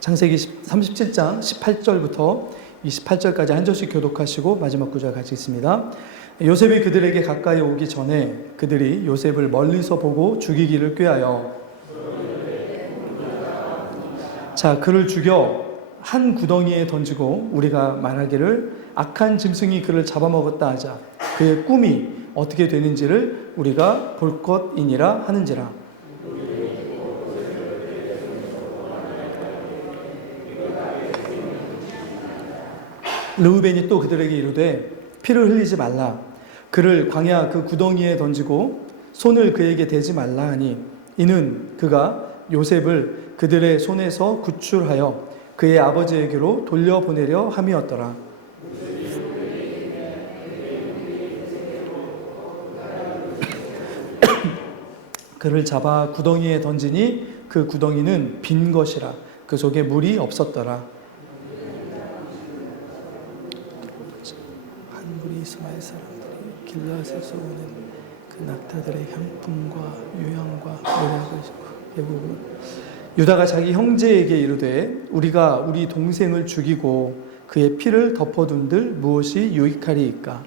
창세기 37장 18절부터 28절까지 한 절씩 교독하시고 마지막 구절 같이 읽습니다. 요셉이 그들에게 가까이 오기 전에 그들이 요셉을 멀리서 보고 죽이기를 꾀하여 그를 죽여 한 구덩이에 던지고 우리가 말하기를 악한 짐승이 그를 잡아먹었다 하자. 그의 꿈이 어떻게 되는지를 우리가 볼 것이니라 하는지라. 르우벤이 또 그들에게 이르되 피를 흘리지 말라. 그를 광야 그 구덩이에 던지고 손을 그에게 대지 말라 하니 이는 그가 요셉을 그들의 손에서 구출하여 그의 아버지에게로 돌려보내려 함이었더라. 그를 잡아 구덩이에 던지니 그 구덩이는 빈 것이라. 그 속에 물이 없었더라. 한물이 이스마엘 사람들이 길라앗에서 오는 그 낙타들의 향품과 유향과 노래하고 배부르고 유다가 자기 형제에게 이르되 우리가 우리 동생을 죽이고 그의 피를 덮어둔들 무엇이 유익하리이까.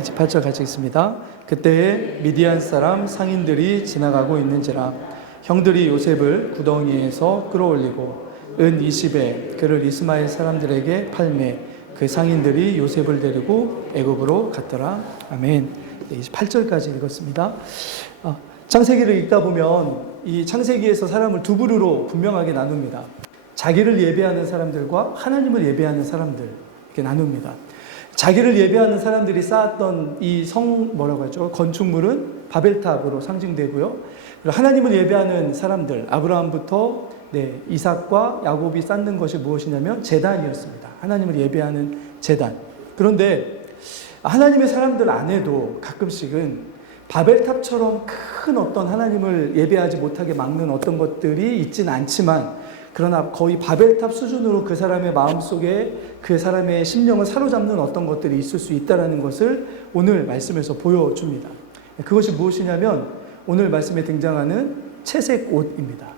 이제 8절 같이 읽습니다. 그때에 미디안 사람 상인들이 지나가고 있는지라 형들이 요셉을 구덩이에서 끌어올리고 은 20에 그를 이스마엘 사람들에게 팔매 그 상인들이 요셉을 데리고 애굽으로 갔더라. 아멘. 28절까지 읽었습니다. 창세기를 읽다 보면 이 창세기에서 사람을 두 부류로 분명하게 나눕니다. 자기를 예배하는 사람들과 하나님을 예배하는 사람들 이렇게 나눕니다. 자기를 예배하는 사람들이 쌓았던 이 뭐라고 하죠? 건축물은 바벨탑으로 상징되고요. 그리고 하나님을 예배하는 사람들, 아브라함부터 이삭과 야곱이 쌓는 것이 무엇이냐면 제단이었습니다. 하나님을 예배하는 제단. 그런데 하나님의 사람들 안에도 가끔씩은 바벨탑처럼 큰 어떤 하나님을 예배하지 못하게 막는 어떤 것들이 있지는 않지만 그러나 거의 바벨탑 수준으로 그 사람의 마음속에 그 사람의 심령을 사로잡는 어떤 것들이 있을 수 있다는 것을 오늘 말씀에서 보여줍니다. 그것이 무엇이냐면 오늘 말씀에 등장하는 채색 옷입니다.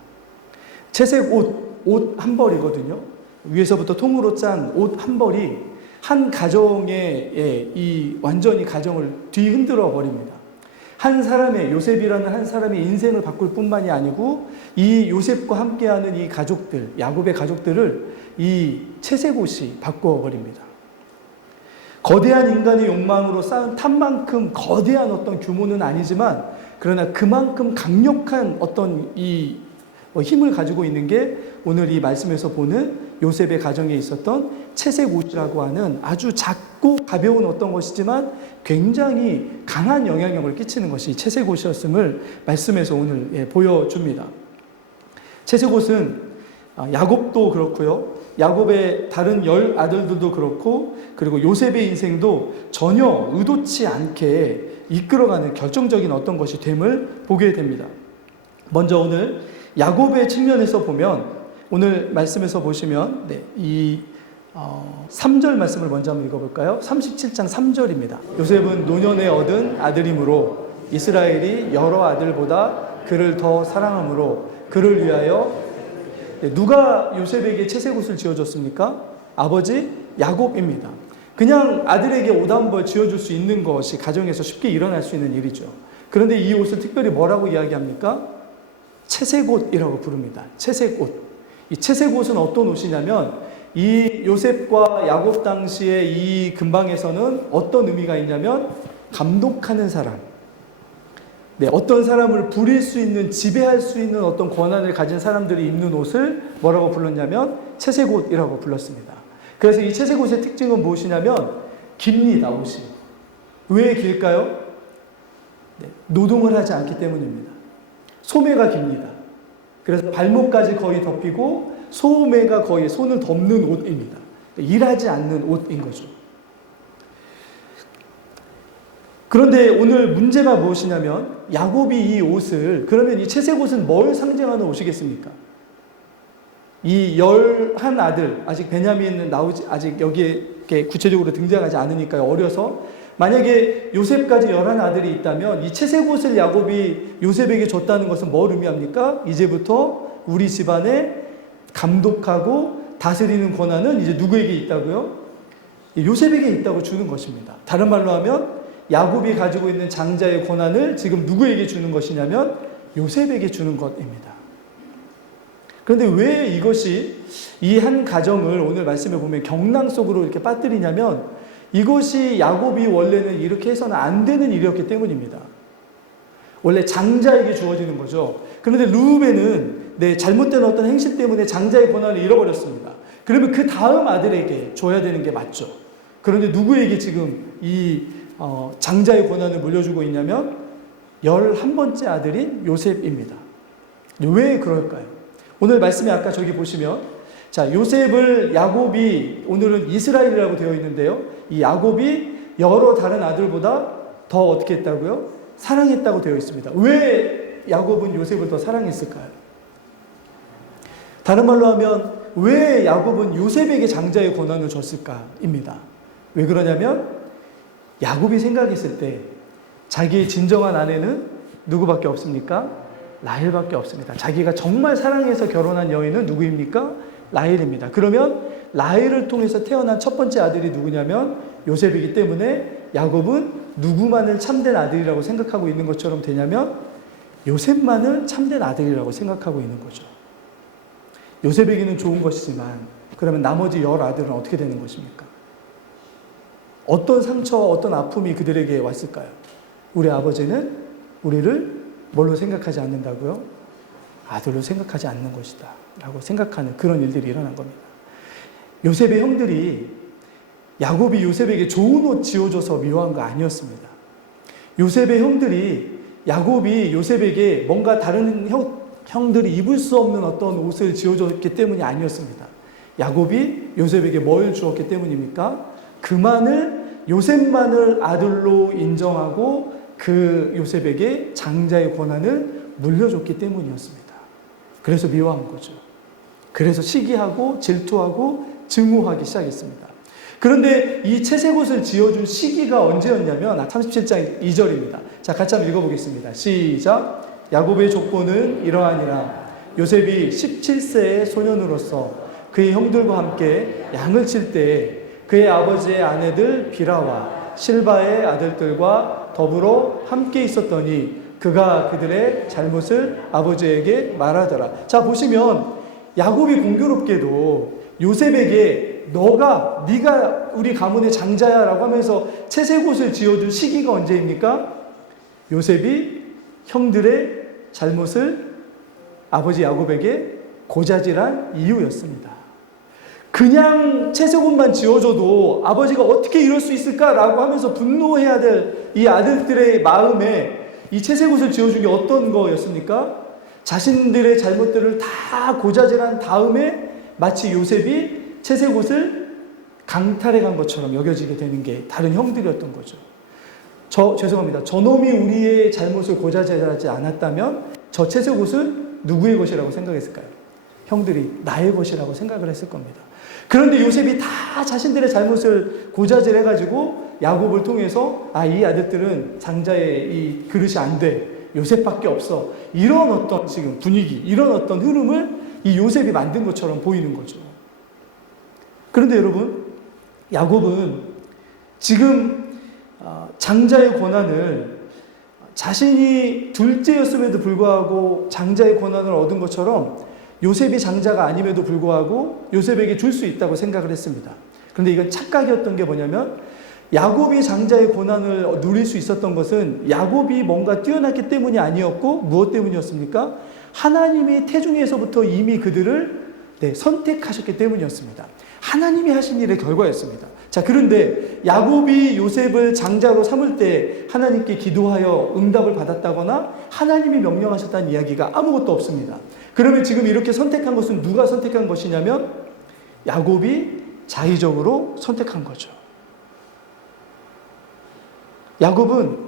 채색 옷 한 벌이거든요. 위에서부터 통으로 짠 옷 한 벌이 한 가정의 완전히 가정을 뒤흔들어 버립니다. 한 사람의 요셉이라는 한 사람의 인생을 바꿀 뿐만이 아니고 이 요셉과 함께하는 이 가족들, 야곱의 가족들을 이 채색 옷이 바꿔버립니다. 거대한 인간의 욕망으로 쌓은 탑만큼 거대한 어떤 규모는 아니지만 그러나 그만큼 강력한 어떤 이 힘을 가지고 있는 게 오늘 이 말씀에서 보는 요셉의 가정에 있었던 채색 옷이라고 하는 아주 작고 가벼운 어떤 것이지만 굉장히 강한 영향력을 끼치는 것이 채색 옷이었음을 말씀에서 오늘 보여줍니다. 채색 옷은 야곱도 그렇고요. 야곱의 다른 10 아들들도 그렇고 그리고 요셉의 인생도 전혀 의도치 않게 이끌어가는 결정적인 어떤 것이 됨을 보게 됩니다. 먼저 오늘 야곱의 측면에서 보면 오늘 말씀에서 보시면 이 3절 말씀을 먼저 한번 읽어볼까요? 37장 3절입니다. 요셉은 노년에 얻은 아들이므로 이스라엘이 여러 아들보다 그를 더 사랑하므로 그를 위하여 누가 요셉에게 채색 옷을 지어줬습니까? 아버지 야곱입니다. 그냥 아들에게 옷 한 벌 지어줄 수 있는 것이 가정에서 쉽게 일어날 수 있는 일이죠. 그런데 이 옷을 특별히 뭐라고 이야기합니까? 채색 옷이라고 부릅니다. 채색 옷. 이 채색 옷은 어떤 옷이냐면 이 요셉과 야곱 당시의 이 근방에서는 어떤 의미가 있냐면 감독하는 사람, 어떤 사람을 부릴 수 있는, 지배할 수 있는 어떤 권한을 가진 사람들이 입는 옷을 뭐라고 불렀냐면 채색 옷이라고 불렀습니다. 그래서 이 채색 옷의 특징은 무엇이냐면 깁니다. 옷이. 왜 길까요? 노동을 하지 않기 때문입니다. 소매가 깁니다. 그래서 발목까지 거의 덮이고 소매가 거의 손을 덮는 옷입니다. 일하지 않는 옷인 거죠. 그런데 오늘 문제가 무엇이냐면 야곱이 이 옷을, 그러면 이 채색 옷은 뭘 상징하는 옷이겠습니까? 이 11 아들, 아직 베냐민은 아직 여기에 이렇게 구체적으로 등장하지 않으니까요. 어려서. 만약에 요셉까지 11아들이 있다면 이 채색옷을 야곱이 요셉에게 줬다는 것은 뭘 의미합니까? 이제부터 우리 집안에 감독하고 다스리는 권한은 이제 누구에게 있다고요? 요셉에게 있다고 주는 것입니다. 다른 말로 하면 야곱이 가지고 있는 장자의 권한을 지금 누구에게 주는 것이냐면 요셉에게 주는 것입니다. 그런데 왜 이것이 이 한 가정을 오늘 말씀에 보면 경랑 속으로 이렇게 빠뜨리냐면 이것이 야곱이 원래는 이렇게 해서는 안 되는 일이었기 때문입니다. 원래 장자에게 주어지는 거죠. 그런데 르우벤은 잘못된 어떤 행실 때문에 장자의 권한을 잃어버렸습니다. 그러면 그 다음 아들에게 줘야 되는 게 맞죠. 그런데 누구에게 지금 이 장자의 권한을 물려주고 있냐면 11번째 아들인 요셉입니다. 왜 그럴까요? 오늘 말씀에 아까 저기 보시면 자, 요셉을 야곱이 오늘은 이스라엘이라고 되어 있는데요. 이 야곱이 여러 다른 아들보다 더 어떻게 했다고요? 사랑했다고 되어 있습니다. 왜 야곱은 요셉을 더 사랑했을까요? 다른 말로 하면 왜 야곱은 요셉에게 장자의 권한을 줬을까입니다. 왜 그러냐면 야곱이 생각했을 때 자기의 진정한 아내는 누구밖에 없습니까? 라헬밖에 없습니다. 자기가 정말 사랑해서 결혼한 여인은 누구입니까? 라헬입니다. 그러면 라헬을 통해서 태어난 첫 번째 아들이 누구냐면 요셉이기 때문에 야곱은 누구만을 참된 아들이라고 생각하고 있는 것처럼 되냐면 요셉만을 참된 아들이라고 생각하고 있는 거죠. 요셉에게는 좋은 것이지만 그러면 나머지 10아들은 어떻게 되는 것입니까? 어떤 상처와 어떤 아픔이 그들에게 왔을까요? 우리 아버지는 우리를 뭘로 생각하지 않는다고요? 아들로 생각하지 않는 것이다 라고 생각하는 그런 일들이 일어난 겁니다. 요셉의 형들이 야곱이 요셉에게 좋은 옷 지어줘서 미워한 거 아니었습니다. 요셉의 형들이 야곱이 요셉에게 뭔가 다른 형들이 입을 수 없는 어떤 옷을 지어줬기 때문이 아니었습니다. 야곱이 요셉에게 뭘 주었기 때문입니까? 그만을 요셉만을 아들로 인정하고 그 요셉에게 장자의 권한을 물려줬기 때문이었습니다. 그래서 미워한 거죠. 그래서 시기하고 질투하고 증오하기 시작했습니다. 그런데 이 채색옷을 지어준 시기가 언제였냐면 37장 2절입니다. 자, 같이 한번 읽어보겠습니다. 시작. 야곱의 족보는 이러하니라. 요셉이 17세의 소년으로서 그의 형들과 함께 양을 칠 때에 그의 아버지의 아내들 비라와 실바의 아들들과 더불어 함께 있었더니 그가 그들의 잘못을 아버지에게 말하더라. 자, 보시면 야곱이 공교롭게도 요셉에게 네가 우리 가문의 장자야 라고 하면서 채색옷을 지어준 시기가 언제입니까? 요셉이 형들의 잘못을 아버지 야곱에게 고자질한 이유였습니다. 그냥 채색옷만 지어줘도 아버지가 어떻게 이럴 수 있을까라고 하면서 분노해야 될 이 아들들의 마음에 이 채색옷을 지어준 게 어떤 거였습니까? 자신들의 잘못들을 다 고자질한 다음에 마치 요셉이 채색옷을 강탈해 간 것처럼 여겨지게 되는 게 다른 형들이었던 거죠. 죄송합니다. 저놈이 우리의 잘못을 고자질하지 않았다면 저 채색옷은 누구의 것이라고 생각했을까요? 형들이 나의 것이라고 생각을 했을 겁니다. 그런데 요셉이 다 자신들의 잘못을 고자질해가지고 야곱을 통해서 이 아들들은 장자의 이 그릇이 안 돼. 요셉밖에 없어. 이런 어떤 지금 분위기, 이런 어떤 흐름을 이 요셉이 만든 것처럼 보이는 거죠. 그런데 여러분, 야곱은 지금 장자의 권한을 자신이 둘째였음에도 불구하고 장자의 권한을 얻은 것처럼 요셉이 장자가 아님에도 불구하고 요셉에게 줄 수 있다고 생각을 했습니다. 그런데 이건 착각이었던 게 뭐냐면 야곱이 장자의 권한을 누릴 수 있었던 것은 야곱이 뭔가 뛰어났기 때문이 아니었고 무엇 때문이었습니까? 하나님이 태중에서부터 이미 그들을 선택하셨기 때문이었습니다. 하나님이 하신 일의 결과였습니다. 자, 그런데 야곱이 요셉을 장자로 삼을 때 하나님께 기도하여 응답을 받았다거나 하나님이 명령하셨다는 이야기가 아무것도 없습니다. 그러면 지금 이렇게 선택한 것은 누가 선택한 것이냐면 야곱이 자의적으로 선택한 거죠. 야곱은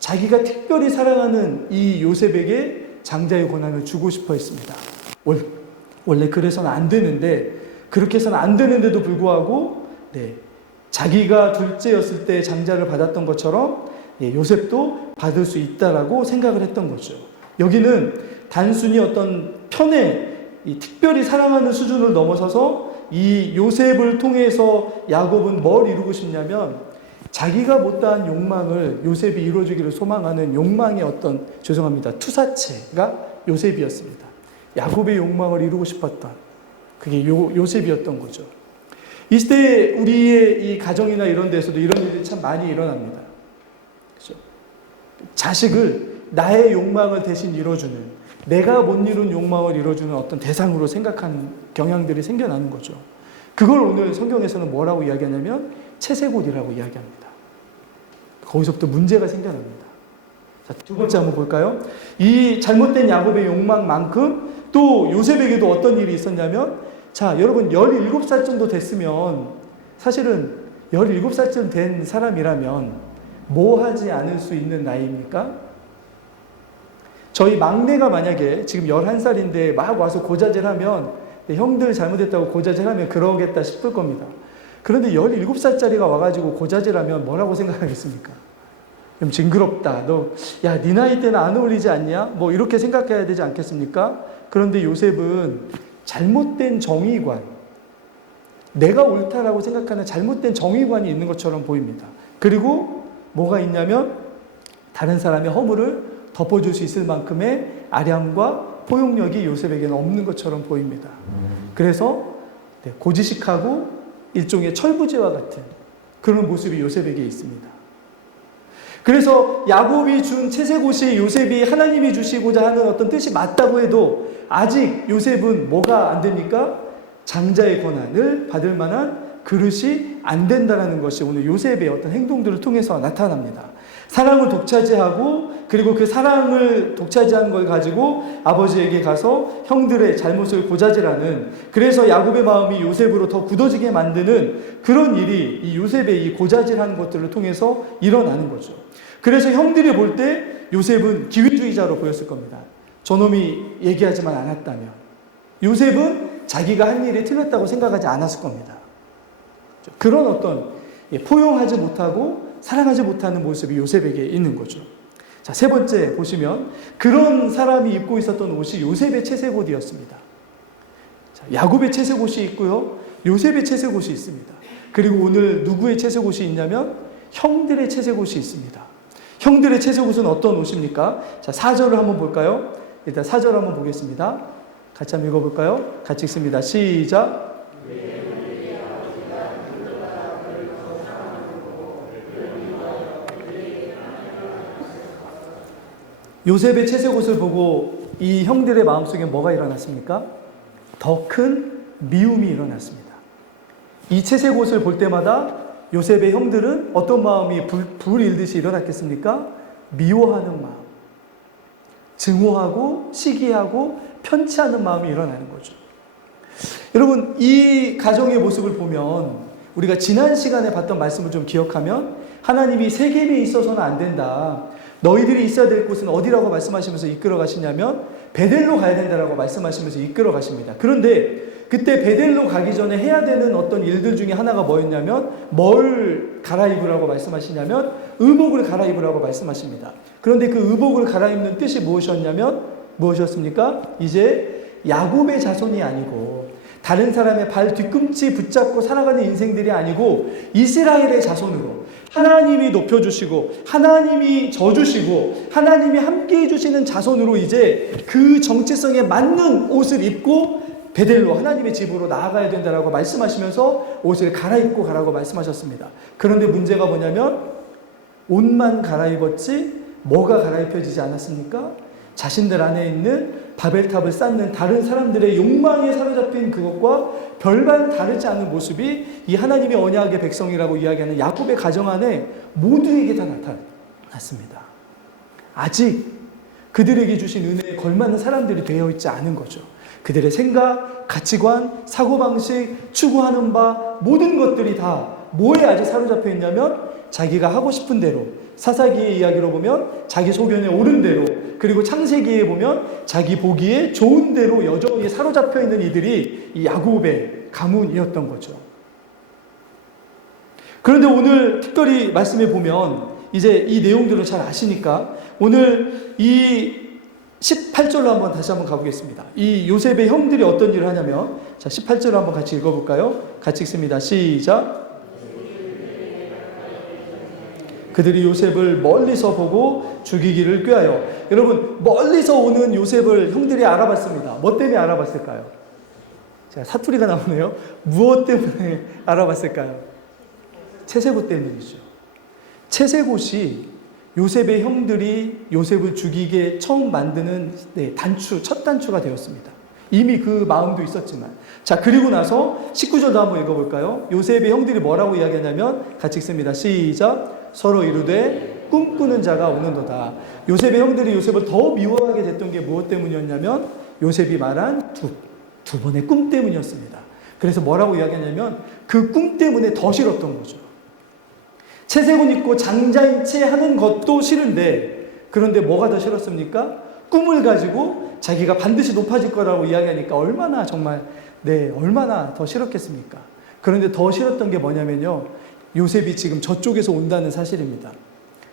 자기가 특별히 사랑하는 이 요셉에게 장자의 권한을 주고 싶어 했습니다. 원래 그래서는 안 되는데, 그렇게 해서는 안 되는데도 불구하고 자기가 둘째였을 때 장자를 받았던 것처럼 요셉도 받을 수 있다라고 생각을 했던 거죠. 여기는 단순히 어떤 편에 특별히 사랑하는 수준을 넘어서서 이 요셉을 통해서 야곱은 뭘 이루고 싶냐면 자기가 못다한 욕망을 요셉이 이루어주기를 소망하는 욕망의 어떤 투사체가 요셉이었습니다. 야곱의 욕망을 이루고 싶었던 그게 요셉이었던 거죠. 이 시대에 우리의 이 가정이나 이런 데서도 이런 일이 참 많이 일어납니다. 그렇죠? 자식을 나의 욕망을 대신 이뤄주는, 내가 못 이룬 욕망을 이뤄주는 어떤 대상으로 생각하는 경향들이 생겨나는 거죠. 그걸 오늘 성경에서는 뭐라고 이야기하냐면 채색옷이라고 이야기합니다. 거기서부터 문제가 생겨납니다. 자, 두 번째 한번 볼까요? 이 잘못된 야곱의 욕망만큼 또 요셉에게도 어떤 일이 있었냐면, 자, 여러분 17살 정도 됐으면, 사실은 17살쯤 된 사람이라면 뭐 하지 않을 수 있는 나이입니까? 저희 막내가 만약에 지금 11살인데 막 와서 고자질하면, 형들 잘못했다고 고자질하면 그러겠다 싶을 겁니다. 그런데 17살짜리가 와가지고 고자질하면 뭐라고 생각하겠습니까? 좀 징그럽다. 야, 네 나이 때는 안 어울리지 않냐? 뭐 이렇게 생각해야 되지 않겠습니까? 그런데 요셉은 잘못된 정의관, 내가 옳다라고 생각하는 잘못된 정의관이 있는 것처럼 보입니다. 그리고 뭐가 있냐면 다른 사람의 허물을 덮어줄 수 있을 만큼의 아량과 포용력이 요셉에게는 없는 것처럼 보입니다. 그래서 고지식하고 일종의 철부지와 같은 그런 모습이 요셉에게 있습니다. 그래서 야곱이 준 채색옷이 요셉이 하나님이 주시고자 하는 어떤 뜻이 맞다고 해도 아직 요셉은 뭐가 안 됩니까? 장자의 권한을 받을 만한 그릇이 안 된다는 것이 오늘 요셉의 어떤 행동들을 통해서 나타납니다. 사랑을 독차지하고, 그리고 그 사랑을 독차지한 걸 가지고 아버지에게 가서 형들의 잘못을 고자질하는, 그래서 야곱의 마음이 요셉으로 더 굳어지게 만드는 그런 일이 이 요셉의 이 고자질하는 것들을 통해서 일어나는 거죠. 그래서 형들이 볼 때 요셉은 기회주의자로 보였을 겁니다. 저놈이 얘기하지만 않았다면. 요셉은 자기가 한 일이 틀렸다고 생각하지 않았을 겁니다. 그런 어떤 포용하지 못하고 사랑하지 못하는 모습이 요셉에게 있는 거죠. 자, 세 번째 보시면 그런 사람이 입고 있었던 옷이 요셉의 채색옷이었습니다. 자, 야곱의 채색옷이 있고요, 요셉의 채색옷이 있습니다. 그리고 오늘 누구의 채색옷이 있냐면 형들의 채색옷이 있습니다. 형들의 채색옷은 어떤 옷입니까? 자, 4절을 한번 볼까요? 일단 4절 한번 보겠습니다. 같이 한번 읽어볼까요? 같이 읽습니다. 시작. 요셉의 채색옷을 보고 이 형들의 마음속에 뭐가 일어났습니까? 더 큰 미움이 일어났습니다. 이 채색옷을 볼 때마다 요셉의 형들은 어떤 마음이 불일듯이 일어났겠습니까? 미워하는 마음, 증오하고 시기하고 편치하는 마음이 일어나는 거죠. 여러분, 이 가정의 모습을 보면 우리가 지난 시간에 봤던 말씀을 좀 기억하면 하나님이 세겜에 있어서는 안 된다, 너희들이 있어야 될 곳은 어디라고 말씀하시면서 이끌어 가시냐면 베델로 가야 된다라고 말씀하시면서 이끌어 가십니다. 그런데 그때 베델로 가기 전에 해야 되는 어떤 일들 중에 하나가 뭐였냐면, 뭘 갈아입으라고 말씀하시냐면 의복을 갈아입으라고 말씀하십니다. 그런데 그 의복을 갈아입는 뜻이 무엇이었습니까? 이제 야곱의 자손이 아니고 다른 사람의 발 뒤꿈치 붙잡고 살아가는 인생들이 아니고 이스라엘의 자손으로 하나님이 높여주시고 하나님이 져주시고 하나님이 함께해 주시는 자손으로 이제 그 정체성에 맞는 옷을 입고 베델로 하나님의 집으로 나아가야 된다라고 말씀하시면서 옷을 갈아입고 가라고 말씀하셨습니다. 그런데 문제가 뭐냐면 옷만 갈아입었지 뭐가 갈아입혀지지 않았습니까? 자신들 안에 있는 바벨탑을 쌓는 다른 사람들의 욕망에 사로잡힌 그것과 별반 다르지 않은 모습이 이 하나님의 언약의 백성이라고 이야기하는 야곱의 가정 안에 모두에게 다 나타났습니다. 아직 그들에게 주신 은혜에 걸맞는 사람들이 되어 있지 않은 거죠. 그들의 생각, 가치관, 사고방식, 추구하는 바 모든 것들이 다 뭐에 아직 사로잡혀 있냐면 자기가 하고 싶은 대로, 사사기의 이야기로 보면 자기 소견에 옳은 대로, 그리고 창세기에 보면 자기 보기에 좋은 대로 여전히 사로잡혀 있는 이들이 이 야곱의 가문이었던 거죠. 그런데 오늘 특별히 말씀해 보면 이제 이 내용들을 잘 아시니까 오늘 이 18절로 한번 다시 한번 가보겠습니다. 이 요셉의 형들이 어떤 일을 하냐면, 자, 18절로 한번 같이 읽어볼까요? 같이 읽습니다. 시작. 그들이 요셉을 멀리서 보고 죽이기를 꾀하여. 여러분, 멀리서 오는 요셉을 형들이 알아봤습니다. 뭐 때문에 알아봤을까요? 자, 사투리가 나오네요. 무엇 때문에 알아봤을까요? 채세곳 때문이죠. 채세곳이 요셉의 형들이 요셉을 죽이게 처음 만드는 첫 단추가 되었습니다. 이미 그 마음도 있었지만. 자, 그리고 나서 19절도 한번 읽어볼까요? 요셉의 형들이 뭐라고 이야기하냐면, 같이 읽습니다. 시작. 서로 이르되 꿈꾸는 자가 오는도다. 요셉의 형들이 요셉을 더 미워하게 됐던 게 무엇 때문이었냐면, 요셉이 말한 두 번의 꿈 때문이었습니다. 그래서 뭐라고 이야기하냐면, 그 꿈 때문에 더 싫었던 거죠. 채색옷 입고 장자인 채 하는 것도 싫은데, 그런데 뭐가 더 싫었습니까? 꿈을 가지고 자기가 반드시 높아질 거라고 이야기하니까 얼마나 정말, 얼마나 더 싫었겠습니까? 그런데 더 싫었던 게 뭐냐면요, 요셉이 지금 저쪽에서 온다는 사실입니다.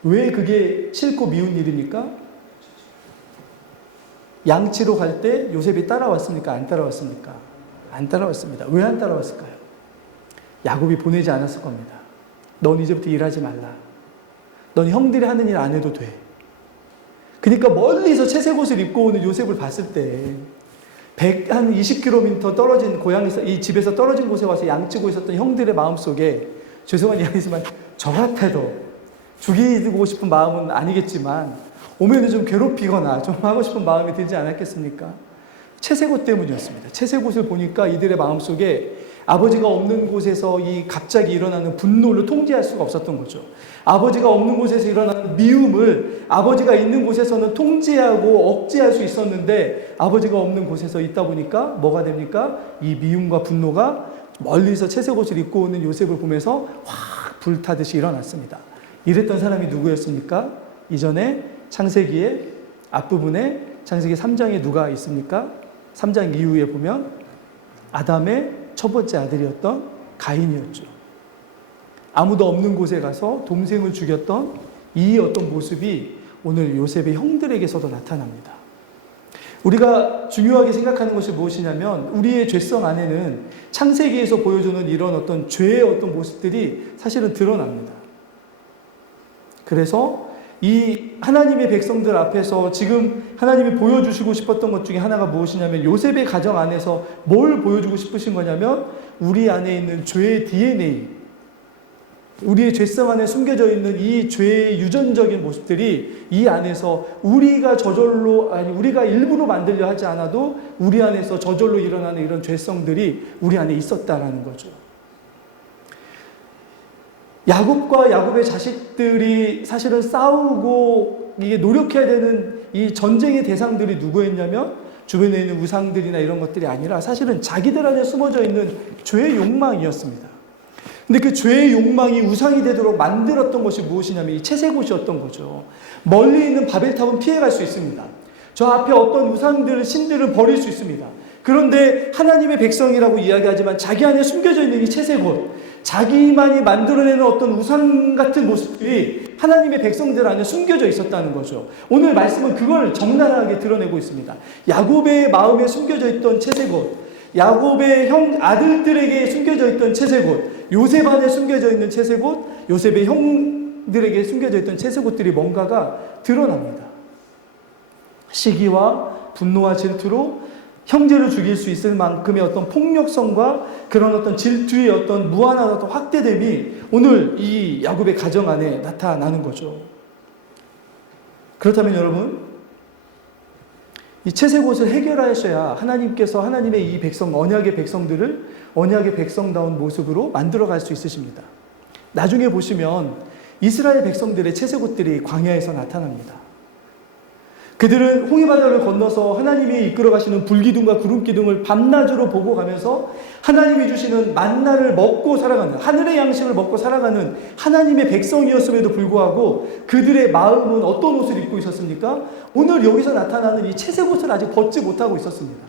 왜 그게 싫고 미운 일입니까? 양치로 갈 때 요셉이 따라왔습니까? 안 따라왔습니까? 안 따라왔습니다. 왜 안 따라왔을까요? 야곱이 보내지 않았을 겁니다. 넌 이제부터 일하지 말라. 넌 형들이 하는 일 안 해도 돼. 그러니까 멀리서 채색옷을 입고 오는 요셉을 봤을 때 한 20km 떨어진 고향에서, 이 집에서 떨어진 곳에 와서 양치고 있었던 형들의 마음속에, 죄송한 이야기지만 저 같아도 죽이고 싶은 마음은 아니겠지만 오면 좀 괴롭히거나 좀 하고 싶은 마음이 들지 않았겠습니까? 채색옷 때문이었습니다. 채색옷을 보니까 이들의 마음속에 아버지가 없는 곳에서 이 갑자기 일어나는 분노를 통제할 수가 없었던 거죠. 아버지가 없는 곳에서 일어나는 미움을 아버지가 있는 곳에서는 통제하고 억제할 수 있었는데, 아버지가 없는 곳에서 있다 보니까 뭐가 됩니까? 이 미움과 분노가 멀리서 채색옷을 입고 오는 요셉을 보면서 확 불타듯이 일어났습니다. 이랬던 사람이 누구였습니까? 이전에 창세기의 앞부분에 창세기 3장에 누가 있습니까? 3장 이후에 보면 아담의 첫 번째 아들이었던 가인이었죠. 아무도 없는 곳에 가서 동생을 죽였던 이 어떤 모습이 오늘 요셉의 형들에게서도 나타납니다. 우리가 중요하게 생각하는 것이 무엇이냐면, 우리의 죄성 안에는 창세기에서 보여주는 이런 어떤 죄의 어떤 모습들이 사실은 드러납니다. 그래서 이 하나님의 백성들 앞에서 지금 하나님이 보여주시고 싶었던 것 중에 하나가 무엇이냐면, 요셉의 가정 안에서 뭘 보여주고 싶으신 거냐면, 우리 안에 있는 죄의 DNA, 우리의 죄성 안에 숨겨져 있는 이 죄의 유전적인 모습들이 이 안에서 우리가 우리가 일부러 만들려 하지 않아도 우리 안에서 저절로 일어나는 이런 죄성들이 우리 안에 있었다라는 거죠. 야곱과 야곱의 자식들이 사실은 싸우고 이게 노력해야 되는 이 전쟁의 대상들이 누구였냐면, 주변에 있는 우상들이나 이런 것들이 아니라 사실은 자기들 안에 숨어져 있는 죄의 욕망이었습니다. 근데 그 죄의 욕망이 우상이 되도록 만들었던 것이 무엇이냐면 이 채색옷이었던 거죠. 멀리 있는 바벨탑은 피해갈 수 있습니다. 저 앞에 어떤 우상들, 신들을 버릴 수 있습니다. 그런데 하나님의 백성이라고 이야기하지만 자기 안에 숨겨져 있는 이 채색옷, 자기만이 만들어내는 어떤 우상 같은 모습들이 하나님의 백성들 안에 숨겨져 있었다는 거죠. 오늘 말씀은 그걸 적나라하게 드러내고 있습니다. 야곱의 마음에 숨겨져 있던 채색옷, 야곱의 아들들에게 숨겨져 있던 채색옷, 요셉 안에 숨겨져 있는 채색옷, 요셉의 형들에게 숨겨져 있던 채색옷들이 뭔가가 드러납니다. 시기와 분노와 질투로 형제를 죽일 수 있을 만큼의 어떤 폭력성과 그런 어떤 질투의 어떤 무한한 어떤 확대됨이 오늘 이 야곱의 가정 안에 나타나는 거죠. 그렇다면 여러분, 이 채색옷을 해결하셔야 하나님께서 하나님의 이 백성, 언약의 백성들을 언약의 백성다운 모습으로 만들어갈 수 있으십니다. 나중에 보시면 이스라엘 백성들의 채색옷들이 광야에서 나타납니다. 그들은 홍해바다를 건너서 하나님이 이끌어가시는 불기둥과 구름기둥을 밤낮으로 보고 가면서 하나님이 주시는 만나를 먹고 살아가는, 하늘의 양식을 먹고 살아가는 하나님의 백성이었음에도 불구하고 그들의 마음은 어떤 옷을 입고 있었습니까? 오늘 여기서 나타나는 이 채색옷을 아직 벗지 못하고 있었습니다.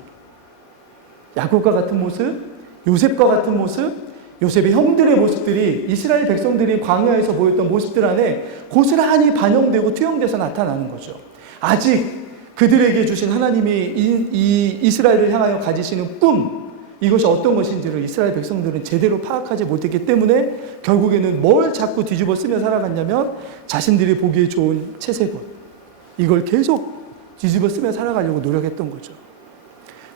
야곱과 같은 모습, 요셉과 같은 모습, 요셉의 형들의 모습들이 이스라엘 백성들이 광야에서 보였던 모습들 안에 고스란히 반영되고 투영돼서 나타나는 거죠. 아직 그들에게 주신 하나님이 이 이스라엘을 향하여 가지시는 꿈, 이것이 어떤 것인지를 이스라엘 백성들은 제대로 파악하지 못했기 때문에 결국에는 뭘 자꾸 뒤집어 쓰며 살아갔냐면 자신들이 보기에 좋은 채색옷, 이걸 계속 뒤집어 쓰며 살아가려고 노력했던 거죠.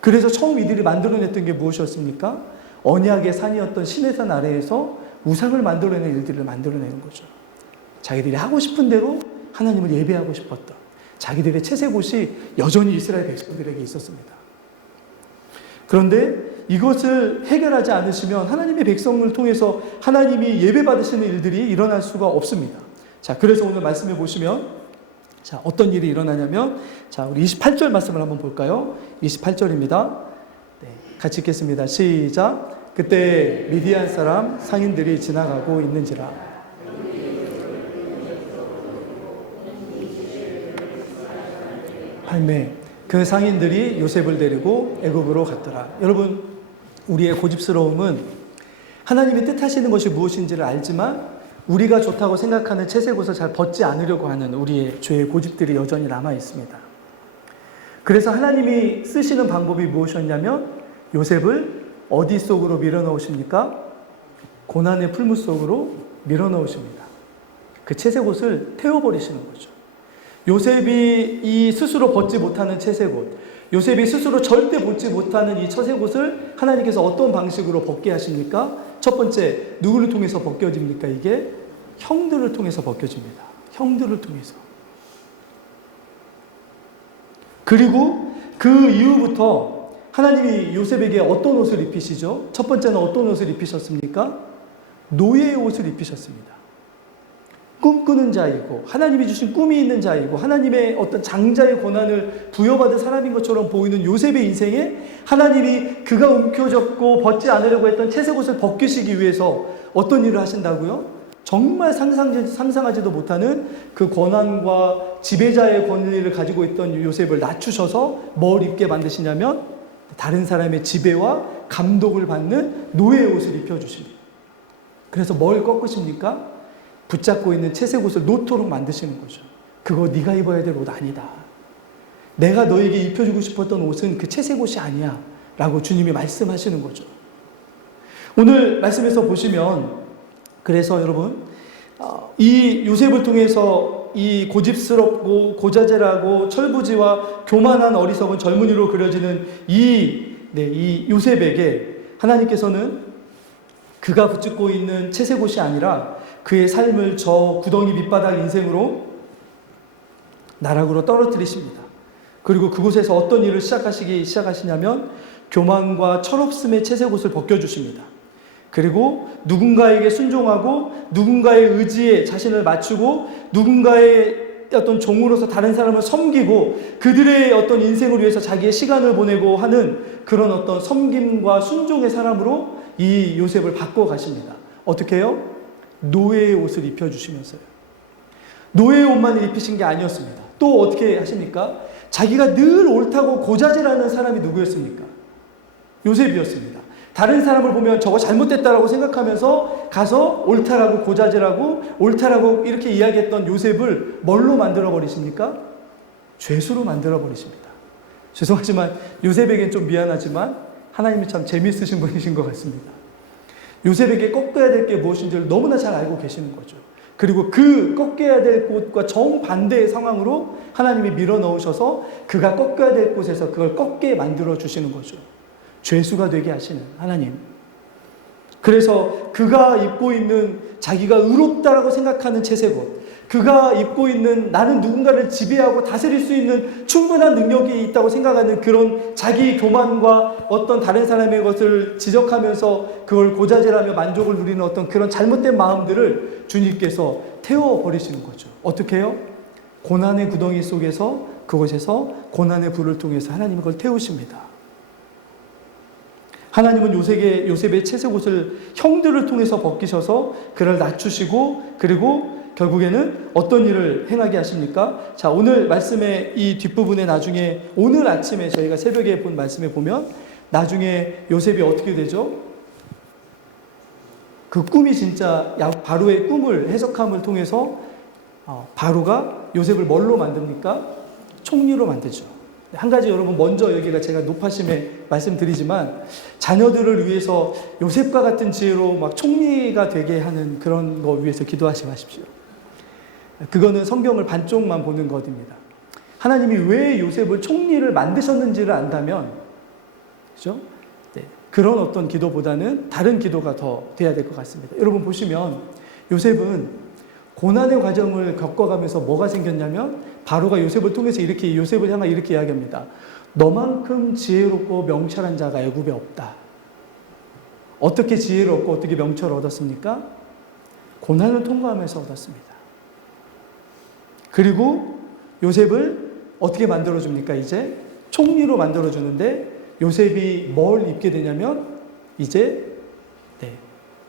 그래서 처음 이들이 만들어냈던 게 무엇이었습니까? 언약의 산이었던 시내산 아래에서 우상을 만들어내는 일들을 만들어내는 거죠. 자기들이 하고 싶은 대로 하나님을 예배하고 싶었던 자기들의 채색옷이 여전히 이스라엘 백성들에게 있었습니다. 그런데 이것을 해결하지 않으시면 하나님의 백성을 통해서 하나님이 예배받으시는 일들이 일어날 수가 없습니다. 자, 그래서 오늘 말씀해 보시면, 자, 어떤 일이 일어나냐면, 자, 우리 28절 말씀을 한번 볼까요? 28절입니다. 네, 같이 읽겠습니다. 시작. 그때 미디안 사람 상인들이 지나가고 있는지라. 팔매. 그 상인들이 요셉을 데리고 애굽으로 갔더라. 여러분, 우리의 고집스러움은 하나님이 뜻하시는 것이 무엇인지를 알지만 우리가 좋다고 생각하는 채색옷을 잘 벗지 않으려고 하는 우리의 죄의 고집들이 여전히 남아 있습니다. 그래서 하나님이 쓰시는 방법이 무엇이었냐면 요셉을 어디 속으로 밀어넣으십니까? 고난의 풀무 속으로 밀어넣으십니다. 그 채색옷을 태워버리시는 거죠. 요셉이 이 스스로 벗지 못하는 채색옷, 요셉이 스스로 절대 벗지 못하는 이 채색옷을 하나님께서 어떤 방식으로 벗게 하십니까? 첫 번째, 누구를 통해서 벗겨집니까? 이게 형들을 통해서 벗겨집니다. 형들을 통해서. 그리고 그 이후부터 하나님이 요셉에게 어떤 옷을 입히시죠? 첫 번째는 어떤 옷을 입히셨습니까? 노예의 옷을 입히셨습니다. 꿈꾸는 자이고 하나님이 주신 꿈이 있는 자이고 하나님의 어떤 장자의 고난을 부여받은 사람인 것처럼 보이는 요셉의 인생에 하나님이 그가 움켜졌고 벗지 않으려고 했던 채색옷을 벗기시기 위해서 어떤 일을 하신다고요? 정말 상상하지도 못하는 그 권한과 지배자의 권리를 가지고 있던 요셉을 낮추셔서 뭘 입게 만드시냐면 다른 사람의 지배와 감독을 받는 노예의 옷을 입혀주십니다. 그래서 뭘 꺾으십니까? 붙잡고 있는 채색옷을 놓도록 만드시는 거죠. 그거 네가 입어야 될 옷 아니다. 내가 너에게 입혀주고 싶었던 옷은 그 채색옷이 아니야 라고 주님이 말씀하시는 거죠. 오늘 말씀에서 보시면 그래서 여러분 이 요셉을 통해서 이 고집스럽고 고자질하고 철부지와 교만한 어리석은 젊은이로 그려지는 이 요셉에게 하나님께서는 그가 붙잡고 있는 채색옷이 아니라 그의 삶을 저 구덩이 밑바닥 인생으로 나락으로 떨어뜨리십니다. 그리고 그곳에서 어떤 일을 시작하시냐면 교만과 철없음의 채색옷을 벗겨주십니다. 그리고 누군가에게 순종하고 누군가의 의지에 자신을 맞추고 누군가의 어떤 종으로서 다른 사람을 섬기고 그들의 어떤 인생을 위해서 자기의 시간을 보내고 하는 그런 어떤 섬김과 순종의 사람으로 이 요셉을 바꿔 가십니다. 어떻게 해요? 노예의 옷을 입혀주시면서요. 노예의 옷만 입히신 게 아니었습니다. 또 어떻게 하십니까? 자기가 늘 옳다고 고자질하는 사람이 누구였습니까? 요셉이었습니다. 다른 사람을 보면 저거 잘못됐다라고 생각하면서 가서 옳다라고 고자질하고 옳다라고 이렇게 이야기했던 요셉을 뭘로 만들어버리십니까? 죄수로 만들어버리십니다. 죄송하지만 요셉에겐 좀 미안하지만 하나님이 참 재미있으신 분이신 것 같습니다. 요셉에게 꺾어야 될 게 무엇인지를 너무나 잘 알고 계시는 거죠. 그리고 그 꺾여야 될 곳과 정반대의 상황으로 하나님이 밀어넣으셔서 그가 꺾여야 될 곳에서 그걸 꺾게 만들어 주시는 거죠. 죄수가 되게 하시는 하나님. 그래서 그가 입고 있는 자기가 의롭다라고 생각하는 채색옷, 그가 입고 있는 나는 누군가를 지배하고 다스릴 수 있는 충분한 능력이 있다고 생각하는 그런 자기 교만과 어떤 다른 사람의 것을 지적하면서 그걸 고자질하며 만족을 누리는 어떤 그런 잘못된 마음들을 주님께서 태워버리시는 거죠. 어떻게 해요? 고난의 구덩이 속에서 그곳에서 고난의 불을 통해서 하나님이 그걸 태우십니다. 하나님은 요셉의 채색옷을 형들을 통해서 벗기셔서 그를 낮추시고 그리고 결국에는 어떤 일을 행하게 하십니까? 자, 오늘 말씀의 이 뒷부분에 나중에 오늘 아침에 저희가 새벽에 본 말씀에 보면 나중에 요셉이 어떻게 되죠? 그 꿈이 진짜 바로의 꿈을 해석함을 통해서 바로가 요셉을 뭘로 만듭니까? 총리로 만들죠. 한 가지 여러분 먼저 여기가 제가 높아심에 말씀드리지만 자녀들을 위해서 요셉과 같은 지혜로 막 총리가 되게 하는 그런 거 위해서 기도하지 마십시오. 그거는 성경을 반쪽만 보는 것입니다. 하나님이 왜 요셉을 총리를 만드셨는지를 안다면, 그죠? 네, 그런 어떤 기도보다는 다른 기도가 더 돼야 될 것 같습니다. 여러분 보시면 요셉은 고난의 과정을 겪어가면서 뭐가 생겼냐면 바로가 요셉을 통해서 이렇게 요셉을 향해 이렇게 이야기합니다. 너만큼 지혜롭고 명철한 자가 애굽에 없다. 어떻게 지혜를 얻고 어떻게 명철을 얻었습니까? 고난을 통과하면서 얻었습니다. 그리고 요셉을 어떻게 만들어줍니까? 이제 총리로 만들어주는데 요셉이 뭘 입게 되냐면 이제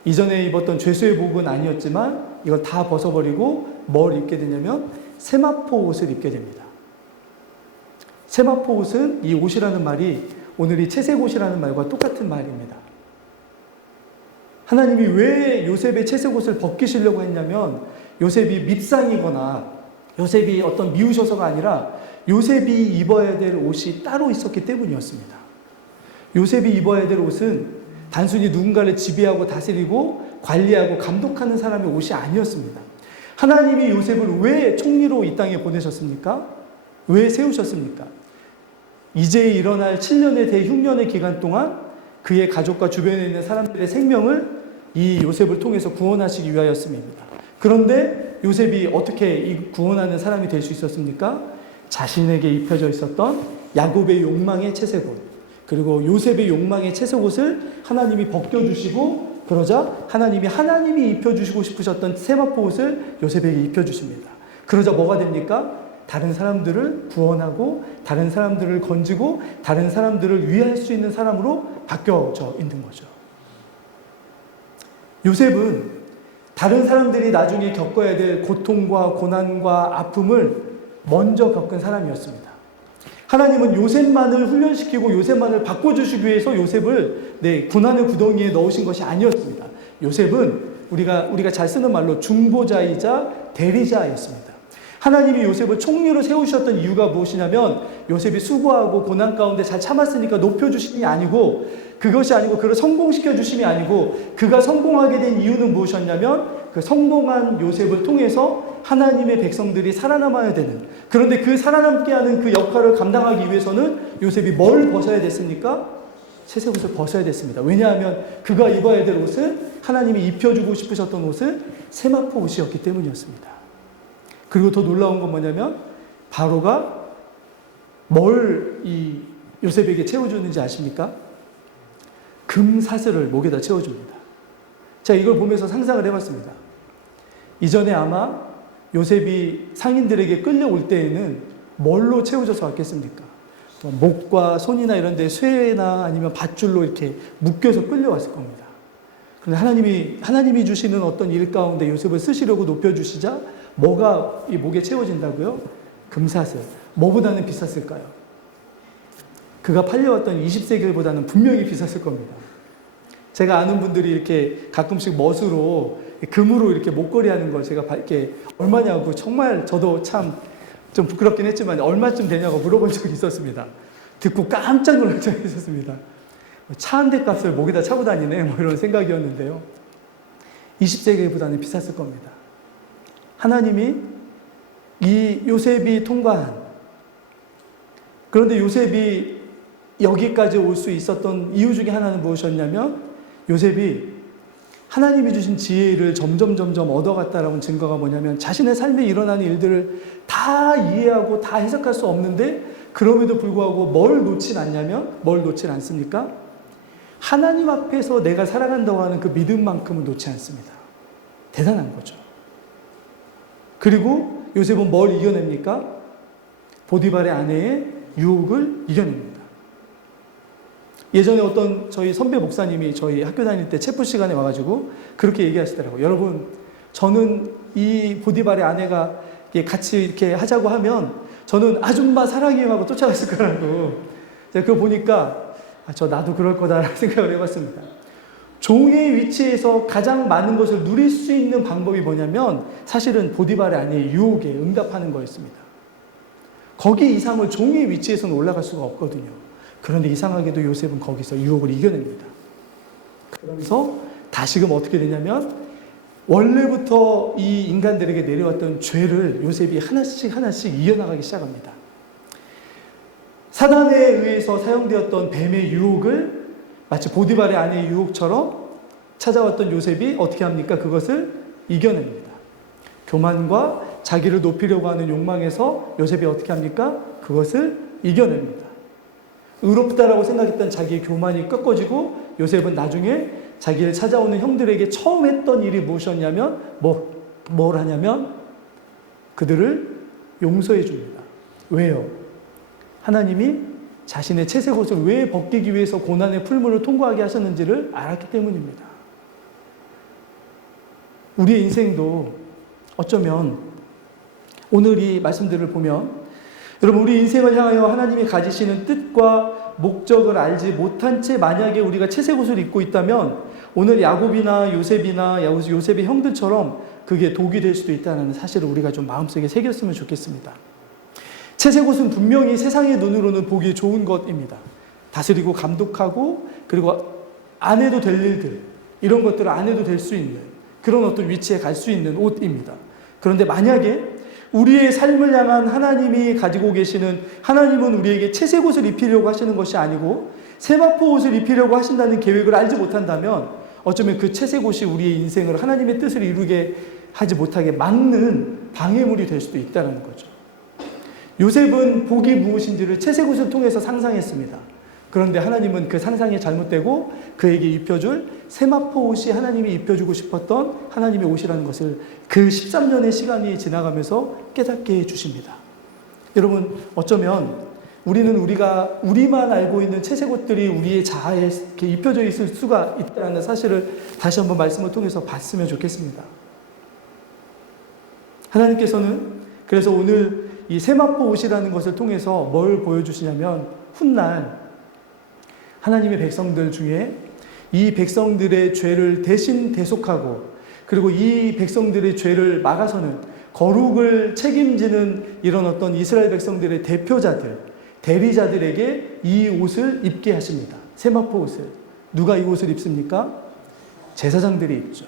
이전에 입었던 죄수의 복은 아니었지만 이걸 다 벗어버리고 뭘 입게 되냐면 세마포 옷을 입게 됩니다. 세마포 옷은 이 옷이라는 말이 오늘 이 채색 옷이라는 말과 똑같은 말입니다. 하나님이 왜 요셉의 채색 옷을 벗기시려고 했냐면 요셉이 밉상이거나 요셉이 어떤 미우셔서가 아니라 요셉이 입어야 될 옷이 따로 있었기 때문이었습니다. 요셉이 입어야 될 옷은 단순히 누군가를 지배하고 다스리고 관리하고 감독하는 사람의 옷이 아니었습니다. 하나님이 요셉을 왜 총리로 이 땅에 보내셨습니까? 왜 세우셨습니까? 이제 일어날 7년의 대흉년의 기간 동안 그의 가족과 주변에 있는 사람들의 생명을 이 요셉을 통해서 구원하시기 위하였습니다. 그런데 요셉이 어떻게 이 구원하는 사람이 될 수 있었습니까? 자신에게 입혀져 있었던 야곱의 욕망의 채색 옷, 그리고 요셉의 욕망의 채색 옷을 하나님이 벗겨주시고 그러자 하나님이 입혀주시고 싶으셨던 세마포 옷을 요셉에게 입혀주십니다. 그러자 뭐가 됩니까? 다른 사람들을 구원하고 다른 사람들을 건지고 다른 사람들을 위할 수 있는 사람으로 바뀌어져 있는 거죠. 요셉은 다른 사람들이 나중에 겪어야 될 고통과 고난과 아픔을 먼저 겪은 사람이었습니다. 하나님은 요셉만을 훈련시키고 요셉만을 바꿔주시기 위해서 요셉을 고난의 구덩이에 넣으신 것이 아니었습니다. 요셉은 우리가 잘 쓰는 말로 중보자이자 대리자였습니다. 하나님이 요셉을 총리로 세우셨던 이유가 무엇이냐면 요셉이 수고하고 고난 가운데 잘 참았으니까 높여주심이 아니고 그것이 아니고 그를 성공시켜 주심이 아니고 그가 성공하게 된 이유는 무엇이었냐면 그 성공한 요셉을 통해서 하나님의 백성들이 살아남아야 되는, 그런데 그 살아남게 하는 그 역할을 감당하기 위해서는 요셉이 뭘 벗어야 됐습니까? 채색 옷을 벗어야 됐습니다. 왜냐하면 그가 입어야 될 옷은 하나님이 입혀주고 싶으셨던 옷은 세마포 옷이었기 때문이었습니다. 그리고 더 놀라운 건 뭐냐면 바로가 뭘 이 요셉에게 채워주는지 아십니까? 금 사슬을 목에다 채워줍니다. 제가 이걸 보면서 상상을 해봤습니다. 이전에 아마 요셉이 상인들에게 끌려올 때에는 뭘로 채워져서 왔겠습니까? 목과 손이나 이런 데 쇠나 아니면 밧줄로 이렇게 묶여서 끌려왔을 겁니다. 그런데 하나님이 주시는 어떤 일 가운데 요셉을 쓰시려고 높여주시자 뭐가 이 목에 채워진다고요? 금사슬. 뭐보다는 비쌌을까요? 그가 팔려왔던 20세겔보다는 분명히 비쌌을 겁니다. 제가 아는 분들이 이렇게 가끔씩 멋으로 금으로 이렇게 목걸이 하는 걸 제가 이렇게 얼마냐고 정말 저도 참 좀 부끄럽긴 했지만 얼마쯤 되냐고 물어본 적이 있었습니다. 듣고 깜짝 놀란 적이 있었습니다. 차 한 대 값을 목에다 차고 다니네 뭐 이런 생각이었는데요. 20세겔보다는 비쌌을 겁니다. 하나님이 이 요셉이 통과한, 그런데 요셉이 여기까지 올 수 있었던 이유 중에 하나는 무엇이었냐면 요셉이 하나님이 주신 지혜를 점점 얻어갔다라는 증거가 뭐냐면 자신의 삶에 일어나는 일들을 다 이해하고 다 해석할 수 없는데 그럼에도 불구하고 뭘 놓진 않냐면 뭘 놓진 않습니까? 하나님 앞에서 내가 살아간다고 하는 그 믿음만큼은 놓지 않습니다. 대단한 거죠. 그리고 요셉은 뭘 이겨냅니까? 보디발의 아내의 유혹을 이겨냅니다. 예전에 어떤 저희 선배 목사님이 저희 학교 다닐 때 체프 시간에 와가지고 그렇게 얘기하시더라고요. 여러분, 저는 이 보디발의 아내가 같이 이렇게 하자고 하면 저는 아줌마 사랑해요 하고 쫓아갔을 거라고. 제가 그거 보니까 나도 그럴 거다라는 생각을 해봤습니다. 종의 위치에서 가장 많은 것을 누릴 수 있는 방법이 뭐냐면 사실은 보디발의 아내의 유혹에 응답하는 거였습니다. 거기 이상을 종의 위치에서는 올라갈 수가 없거든요. 그런데 이상하게도 요셉은 거기서 유혹을 이겨냅니다. 그러면서 다시금 어떻게 되냐면 원래부터 이 인간들에게 내려왔던 죄를 요셉이 하나씩 이겨나가기 시작합니다. 사단에 의해서 사용되었던 뱀의 유혹을 마치 보디발의 아내의 유혹처럼 찾아왔던 요셉이 어떻게 합니까? 그것을 이겨냅니다. 교만과 자기를 높이려고 하는 욕망에서 요셉이 어떻게 합니까? 그것을 이겨냅니다. 의롭다라고 생각했던 자기의 교만이 꺾어지고 요셉은 나중에 자기를 찾아오는 형들에게 처음 했던 일이 무엇이었냐면 뭘 하냐면 그들을 용서해 줍니다. 왜요? 하나님이 자신의 채색 옷을 왜 벗기기 위해서 고난의 풀무를 통과하게 하셨는지를 알았기 때문입니다. 우리의 인생도 어쩌면 오늘 이 말씀들을 보면 여러분 우리 인생을 향하여 하나님이 가지시는 뜻과 목적을 알지 못한 채 만약에 우리가 채색 옷을 입고 있다면 오늘 야곱이나 요셉의 형들처럼 그게 독이 될 수도 있다는 사실을 우리가 좀 마음속에 새겼으면 좋겠습니다. 채색 옷은 분명히 세상의 눈으로는 보기 좋은 것입니다. 다스리고 감독하고 그리고 안 해도 될 일들 이런 것들을 안 해도 될 수 있는 그런 어떤 위치에 갈 수 있는 옷입니다. 그런데 만약에 우리의 삶을 향한 하나님이 가지고 계시는 하나님은 우리에게 채색 옷을 입히려고 하시는 것이 아니고 세마포 옷을 입히려고 하신다는 계획을 알지 못한다면 어쩌면 그 채색 옷이 우리의 인생을 하나님의 뜻을 이루게 하지 못하게 막는 방해물이 될 수도 있다는 거죠. 요셉은 복이 무엇인지를 채색 옷을 통해서 상상했습니다. 그런데 하나님은 그 상상이 잘못되고 그에게 입혀줄 세마포 옷이 하나님이 입혀주고 싶었던 하나님의 옷이라는 것을 그 13년의 시간이 지나가면서 깨닫게 해주십니다. 여러분 어쩌면 우리만 알고 있는 채색 옷들이 우리의 자아에 이렇게 입혀져 있을 수가 있다는 사실을 다시 한번 말씀을 통해서 봤으면 좋겠습니다. 하나님께서는 그래서 오늘 이 세마포 옷이라는 것을 통해서 뭘 보여주시냐면 훗날 하나님의 백성들 중에 이 백성들의 죄를 대신 대속하고 그리고 이 백성들의 죄를 막아서는 거룩을 책임지는 이런 어떤 이스라엘 백성들의 대표자들, 대리자들에게 이 옷을 입게 하십니다. 세마포 옷을. 누가 이 옷을 입습니까? 제사장들이 입죠.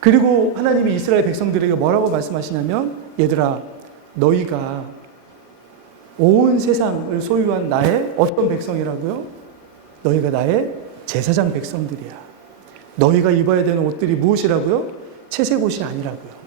그리고 하나님이 이스라엘 백성들에게 뭐라고 말씀하시냐면 얘들아 너희가 온 세상을 소유한 나의 어떤 백성이라고요? 너희가 나의 제사장 백성들이야. 너희가 입어야 되는 옷들이 무엇이라고요? 채색 옷이 아니라고요.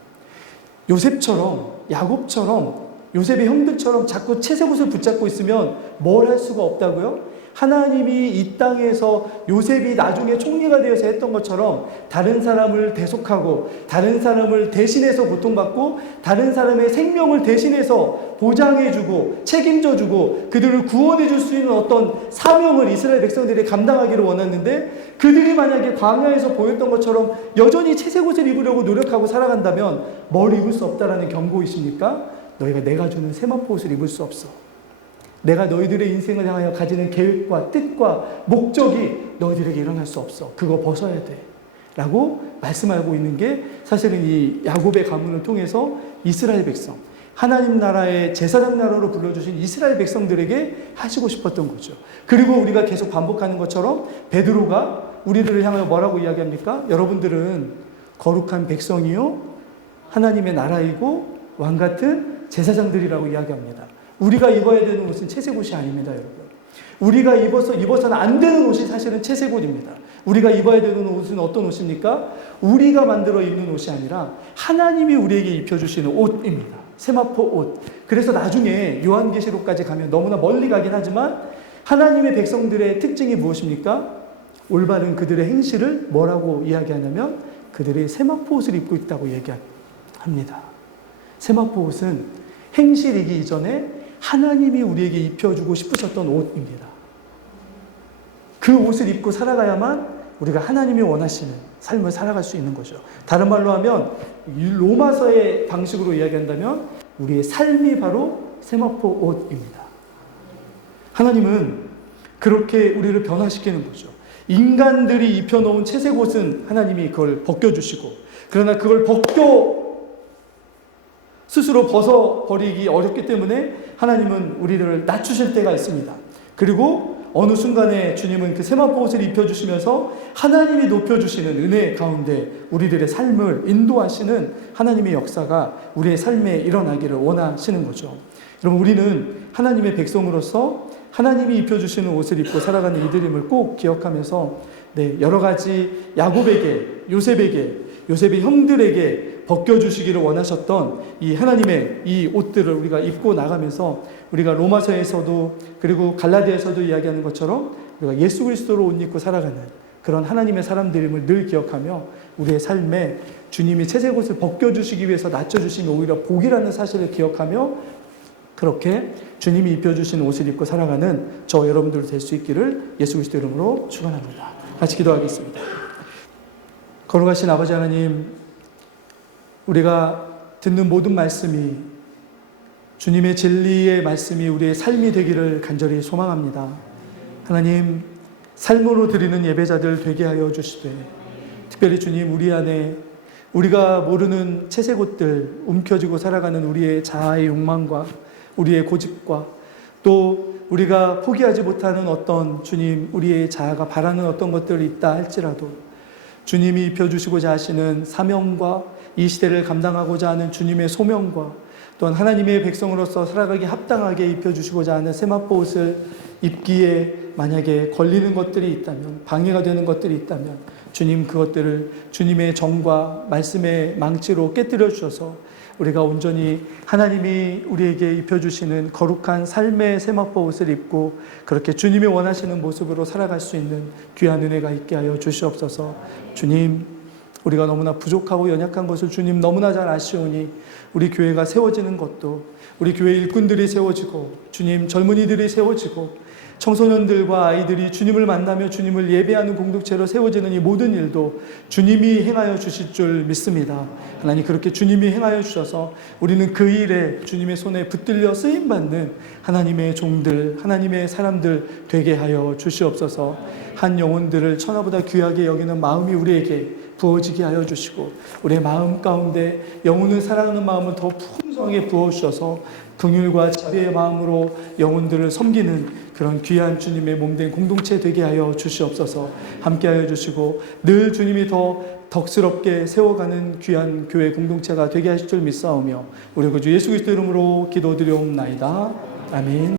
요셉처럼 야곱처럼 요셉의 형들처럼 자꾸 채색 옷을 붙잡고 있으면 뭘 할 수가 없다고요? 하나님이 이 땅에서 요셉이 나중에 총리가 되어서 했던 것처럼 다른 사람을 대속하고 다른 사람을 대신해서 고통받고 다른 사람의 생명을 대신해서 보장해주고 책임져주고 그들을 구원해줄 수 있는 어떤 사명을 이스라엘 백성들이 감당하기를 원했는데 그들이 만약에 광야에서 보였던 것처럼 여전히 채색 옷을 입으려고 노력하고 살아간다면 뭘 입을 수 없다라는 경고이십니까? 너희가 내가 주는 세마포 옷을 입을 수 없어. 내가 너희들의 인생을 향하여 가지는 계획과 뜻과 목적이 너희들에게 일어날 수 없어. 그거 벗어야 돼. 라고 말씀하고 있는 게 사실은 이 야곱의 가문을 통해서 이스라엘 백성, 하나님 나라의 제사장 나라로 불러주신 이스라엘 백성들에게 하시고 싶었던 거죠. 그리고 우리가 계속 반복하는 것처럼 베드로가 우리들을 향하여 뭐라고 이야기합니까? 여러분들은 거룩한 백성이요 하나님의 나라이고 왕같은 제사장들이라고 이야기합니다. 우리가 입어야 되는 옷은 채색 옷이 아닙니다, 여러분. 우리가 입어서는 안 되는 옷이 사실은 채색 옷입니다. 우리가 입어야 되는 옷은 어떤 옷입니까? 우리가 만들어 입는 옷이 아니라 하나님이 우리에게 입혀주시는 옷입니다. 세마포 옷. 그래서 나중에 요한계시록까지 가면 너무나 멀리 가긴 하지만 하나님의 백성들의 특징이 무엇입니까? 올바른 그들의 행실을 뭐라고 이야기하냐면 그들의 세마포 옷을 입고 있다고 얘기합니다. 세마포 옷은 행실이기 이전에 하나님이 우리에게 입혀주고 싶으셨던 옷입니다. 그 옷을 입고 살아가야만 우리가 하나님이 원하시는 삶을 살아갈 수 있는 거죠. 다른 말로 하면 로마서의 방식으로 이야기한다면 우리의 삶이 바로 세마포 옷입니다. 하나님은 그렇게 우리를 변화시키는 거죠. 인간들이 입혀놓은 채색 옷은 하나님이 그걸 벗겨주시고, 그러나 그걸 스스로 벗어버리기 어렵기 때문에 하나님은 우리를 낮추실 때가 있습니다. 그리고 어느 순간에 주님은 그 세마포 옷을 입혀주시면서 하나님이 높여주시는 은혜 가운데 우리들의 삶을 인도하시는 하나님의 역사가 우리의 삶에 일어나기를 원하시는 거죠. 여러분, 우리는 하나님의 백성으로서 하나님이 입혀주시는 옷을 입고 살아가는 이들임을 꼭 기억하면서 여러 가지 야곱에게, 요셉의 형들에게 벗겨주시기를 원하셨던 이 하나님의 이 옷들을 우리가 입고 나가면서 우리가 로마서에서도 그리고 갈라디아에서도 이야기하는 것처럼 우리가 예수 그리스도로 옷 입고 살아가는 그런 하나님의 사람들임을 늘 기억하며 우리의 삶에 주님이 채색 옷을 벗겨주시기 위해서 낮춰주심이 오히려 복이라는 사실을 기억하며 그렇게 주님이 입혀주신 옷을 입고 살아가는 저 여러분들 될 수 있기를 예수 그리스도 이름으로 축원합니다. 같이 기도하겠습니다. 거룩하신 아버지 하나님, 우리가 듣는 모든 말씀이 주님의 진리의 말씀이 우리의 삶이 되기를 간절히 소망합니다. 하나님, 삶으로 드리는 예배자들 되게 하여 주시되, 특별히 주님, 우리 안에 우리가 모르는 채색 옷들, 움켜쥐고 살아가는 우리의 자아의 욕망과 우리의 고집과 또 우리가 포기하지 못하는 어떤 주님, 우리의 자아가 바라는 어떤 것들이 있다 할지라도 주님이 입혀주시고자 하시는 사명과 이 시대를 감당하고자 하는 주님의 소명과 또한 하나님의 백성으로서 살아가기 합당하게 입혀주시고자 하는 세마포 옷을 입기에 만약에 걸리는 것들이 있다면, 방해가 되는 것들이 있다면 주님, 그것들을 주님의 정과 말씀의 망치로 깨뜨려 주셔서 우리가 온전히 하나님이 우리에게 입혀주시는 거룩한 삶의 세마포 옷을 입고 그렇게 주님이 원하시는 모습으로 살아갈 수 있는 귀한 은혜가 있게 하여 주시옵소서. 주님, 우리가 너무나 부족하고 연약한 것을 주님 너무나 잘 아시오니 우리 교회가 세워지는 것도, 우리 교회 일꾼들이 세워지고 주님 젊은이들이 세워지고 청소년들과 아이들이 주님을 만나며 주님을 예배하는 공동체로 세워지는 이 모든 일도 주님이 행하여 주실 줄 믿습니다. 하나님, 그렇게 주님이 행하여 주셔서 우리는 그 일에 주님의 손에 붙들려 쓰임받는 하나님의 종들, 하나님의 사람들 되게 하여 주시옵소서. 한 영혼들을 천하보다 귀하게 여기는 마음이 우리에게 부어지게 하여 주시고 우리의 마음 가운데 영혼을 사랑하는 마음을 더 풍성하게 부어주셔서 긍휼과 자비의 마음으로 영혼들을 섬기는 그런 귀한 주님의 몸된 공동체 되게 하여 주시옵소서. 함께 하여 주시고 늘 주님이 더 덕스럽게 세워가는 귀한 교회 공동체가 되게 하실 줄 믿사오며 우리 구주 예수 그리스도 이름으로 기도드리옵나이다. 아멘.